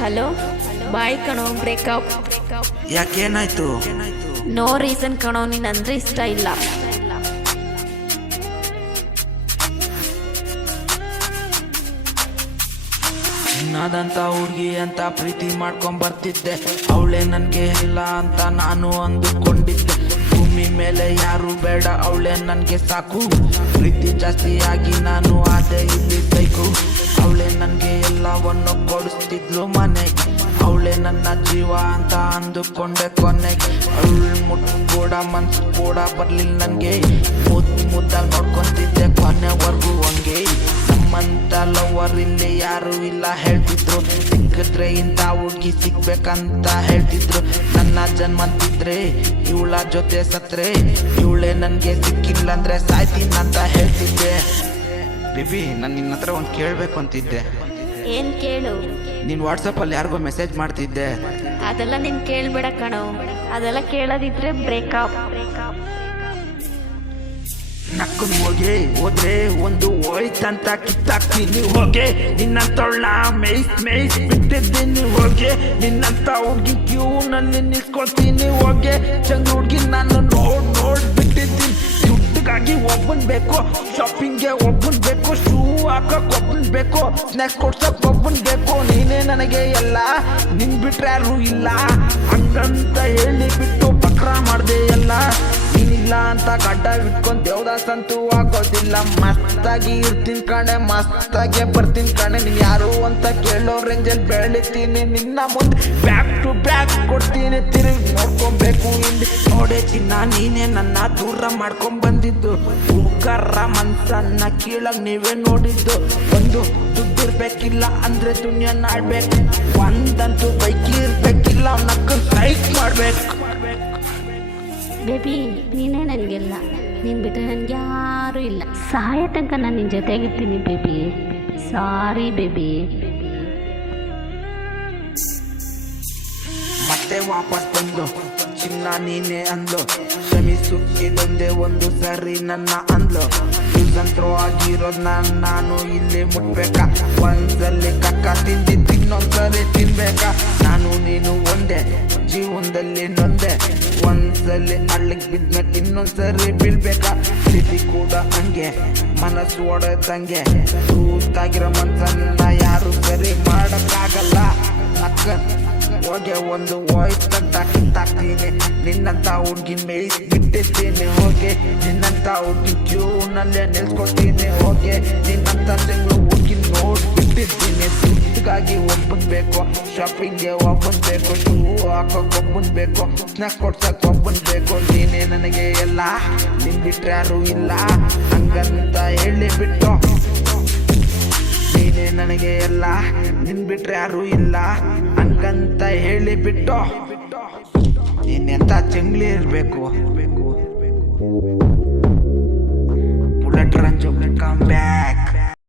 Hello, ಬಾಯ್ ಕಣೋ, breakup. ಯಾಕೇನಾಯ್ತು? No reason ಕಣೋ, ನೀನಂದ್ರೆ ಇಷ್ಟ ಇಲ್ಲ. ನಾದಂತ ಹುಡುಗಿ ಅಂತ ಪ್ರೀತಿ ಮಾಡ್ಕೊಂಡ್ ಬರ್ತಿದ್ದೆ, ಅವಳೇ ನನ್ಗೆ ಇಲ್ಲ ಅಂತ ನಾನು ಅಂದುಕೊಂಡಿದ್ದೆ. ಭೂಮಿ ಮೇಲೆ ಯಾರು ಬೇಡ, ಅವಳೇ ನನ್ಗೆ ಸಾಕು. ಪ್ರೀತಿ ಜಾಸ್ತಿ ಆಗಿ ನಾನು ಆದೆ ಇಲ್ಲಿ ಸೈಕು. ಅವಳೇ ನನ್ಗೆ ಎಲ್ಲವನ್ನು ಕೊಡಿಸ್ತಿದ್ಲು ಮನೆಗೆ, ಅವಳೇ ನನ್ನ ಜೀವ ಅಂತ ಅಂದುಕೊಂಡೆ ಕೊನೆಗೆ. ಅವಳು ಮುಟ್ಟು ಕೂಡ ಮನ್ಸು ಕೂಡ ಬರ್ಲಿಲ್ಲ ನನ್ಗೆ, ಮುದ್ದಾಗಿ ನೋಡ್ಕೊಂತಿದ್ದೆ ಕೊನೆವರೆಗೂ ಹಂಗೆ. ನಮ್ಮಂತ ಲವರ್ ಇಲ್ಲಿ ಯಾರು ಇಲ್ಲ ಹೇಳ್ತಿದ್ರು, ಸಿಕ್ಕಿದ್ರೆ ಇಂಥ ಹುಡುಗಿ ಸಿಗ್ಬೇಕಂತ ಹೇಳ್ತಿದ್ರು. ನನ್ನ ಜನ್ಮಂತಿದ್ರೆ ಇವಳ ಜೊತೆ ಸತ್ರೆ, ಇವಳೇ ನನ್ಗೆ ಸಿಕ್ಕಿಲ್ಲ ಅಂದ್ರೆ ಸಾಯ್ತೀನಂತ ಹೇಳ್ತಿದ್ದೆ. ಬೇಬಿ, ನಾನು ನಿನ್ನ ಹತ್ರ ಒಂದು ಕೇಳಬೇಕು ಅಂತಿದ್ದೆ. ಏನ್ ಕೇಳು? ನೀನು ವಾಟ್ಸಪ್ಪಲ್ಲಿ ಯಾರಿಗೋ ಮೆಸೇಜ್ ಮಾಡ್ತಿದ್ದೆ. ಅದೆಲ್ಲ ನೀನ್ ಕೇಳ್ಬೇಡ ಕಣೋ, ಅದೆಲ್ಲ ಕೇಳೋದಿದ್ರೆ ಬ್ರೇಕಪ್. ನಕ್ಕನ್ ಹೋದ್ರೆ ಒಂದು ಹೋಯ್ತಂತ ಕಿತ್ತಾಕ್ತೀನಿ ಹೋಗೆ. ನಿನ್ನಂತವಳ ಮೇಯ್ಸ್ ಬಿಟ್ಟಿದ್ದೀನಿ ಹೋಗೆ. ನಿನ್ನಂತ ಹುಡ್ಗಿ ಕ್ಯೂನಲ್ಲಿ ನಿಲ್ಸ್ಕೊಳ್ತೀನಿ ಹೋಗೆ. ಚಂದ ಹುಡ್ಗಿ ನಾನು ನೋಡ್ ಬಿಟ್ಟಿದ್ದೀನಿ. ದುಡ್ಡಿಗಾಗಿ ಒಬ್ಬನ್ ಬೇಕು, ಶಾಪಿಂಗ್ಗೆ ಒಬ್ಬನ್ ಬೇಕು, ಶೂ ಹಾಕಕ್ ಒಬ್ಬನ್ ಬೇಕು, ಸ್ನ್ಯಾಕ್ಸ್ ಕೊಡ್ಸಕ್ ಒಬ್ಬನ್ ಬೇಕು. ನೀನೇ ನನಗೆ ಎಲ್ಲ, ನಿನ್ ಬಿಟ್ರೆ ಯಾರು ಇಲ್ಲ ಹಂಗಂತ ಹೇಳಿ ಬಿಟ್ಟು ಬಕ್ರ ಮಾಡ್ದೆ ಎಲ್ಲ. ನೀನಿಲ್ಲ ಅಂತ ಗಡ್ಡ ಇಟ್ಕೊಂಡ್ ದೇವದಾಸ್ ಅಂತೂ ಆಗೋದಿಲ್ಲ. ಮಸ್ತಾಗಿ ಇರ್ತೀನಿ ಕಣೆ, ಮಸ್ತಾಗೆ ಬರ್ತೀನಿ ಕಣೆ. ನೀನ್ ಯಾರು ಅಂತ ಕೇಳೋ ರೇಂಜಲ್ಲಿ ಬೆಳಿತೀನಿ. ನಿನ್ನ ಮುಂದೆ ಬ್ಯಾಕ್ ಟು ಬ್ಯಾಕ್ ಕೊಡ್ತೀನಿ, ತಿರುಗಿ ನೋಡ್ಕೊಬೇಕು ಹಿಂದೆ. ನೋಡೆ ಚಿನ್ನ, ನೀನೇ ನನ್ನ ದೂರ ಮಾಡ್ಕೊಂಡ್ ಬಂದಿದ್ದು. ಹುಡುಗರ ಮನ್ಸನ್ನ ಕೀಳಾಗ ನೀವೇ ನೋಡಿದ್ದು. ಒಂದು ದುಡ್ಡಿರ್ಬೇಕಿಲ್ಲ ಅಂದ್ರೆ ದುನಿಯಾ ನಾಡ್ಬೇಕು. ಒಂದಂತೂ ಬೈಕ್ ಇರ್ಬೇಕಿಲ್ಲ, ನಕ್ಕ ಸೈಕ್ ಮಾಡ್ಬೇಕು. ಬೇಬಿ, ನೀನೇ ನನಗೆಲ್ಲ, ನೀನು ಬಿಟ್ಟರೆ ನನಗೆ ಯಾರೂ ಇಲ್ಲ. ಸಹಾಯ ತನಕ ನಾನು ನಿನ್ನ ಜೊತೆಗಿರ್ತೀನಿ ಬೇಬಿ. Sorry baby. ಮತ್ತೆ ವಾಪಸ್ ಬಂದು ಚಿನ್ನ ನೀನೇ ಅಂದ್ಲು, ಕ್ಷಮಿಸು ಇದೊಂದೇ ಒಂದು ಸರಿ ನನ್ನ ಅಂದ್ಲು. ಯೂಸಂತ್ರೋ ಆಗಿರೋದ್ ನಾನು ಇಲ್ಲಿ ಮುಟ್ಬೇಕಾ? ಒಂದ್ಸಲಿ ಕಕ್ಕ ತಿಂದಿದ್ದು ಇನ್ನೊಂದ್ಸರಿ ತಿನ್ಬೇಕಾ? ನಾನು ನೀನು ಒಂದೇ, ಜೀವನದಲ್ಲಿ ನೊಂದೆ. ಒಂದ್ಸಲಿ ಹಳ್ಳಿಗೆ ಬಿದ್ಮೇಲೆ ಇನ್ನೊಂದ್ಸರಿ ಬೀಳ್ಬೇಕಾ? ಸ್ಥಿತಿ ಕೂಡ ಹಂಗೆ, ಮನಸ್ಸು ಒಡೆದಂಗೆ. ತೂತಾಗಿರೋ ಮನ್ಸನ್ನ ಯಾರು ಸರಿ ಮಾಡಕ್ಕಾಗಲ್ಲ. ನಕ್ಕ ಹೋಗೆ ಒಂದು ಹೋಯ್ತಂತ ಕಿತ್ತಾಕ್ತೀನಿ. ನಿನ್ನಂತ ಹುಡ್ಗಿ ಮೇಯ್ಸ್ ಬಿಟ್ಟಿದ್ದೀನಿ ಹೋಗೆ. ನಿನ್ನಂತ ಹುಡ್ಗಿ ಕ್ಯೂನಲ್ಲೇ ನಿಲ್ಸ್ಕೊಡ್ತೀನಿ ಹೋಗೆ. ನಿನ್ನಂತ ತಿಂಗಳು ಹುಡ್ಗಿ ನೋಡ್ಬಿಟ್ಟಿದ್ದೀನಿ. ದುಡ್ಡಿಗಾಗಿ ಒಬ್ಬನ್ ಬೇಕು, ಶಾಪಿಂಗ್ಗೆ ಒಬ್ಬನ್ ಬೇಕು, ಶೂ ಹಾಕೋಕ್ ಒಬ್ಬನ್ ಬೇಕು, ಸ್ನ್ಯಾಕ್ಸ್ ಕೊಡ್ಸಕ್ ಒಬ್ಬನ್ ಬೇಕು. ನೀನೇ ನನಗೆ ಎಲ್ಲ, ನಿನ್ ಬಿಟ್ರೆ ಯಾರು ಇಲ್ಲ ಹಂಗಂತ ಹೇಳಿ ಬಿಟ್ಟು. ನೀನೇ ನನಗೆ ಎಲ್ಲ, ನಿನ್ ಬಿಟ್ರೆ ಯಾರು ಇಲ್ಲ ಹಂಗಂತ ಹೇಳಿ ಬಿಟ್ಟು. ನೀನೆಂತ ಚೆಂಗ್ಲಿ ಇರ್ಬೇಕು. Bullet Ranju come back.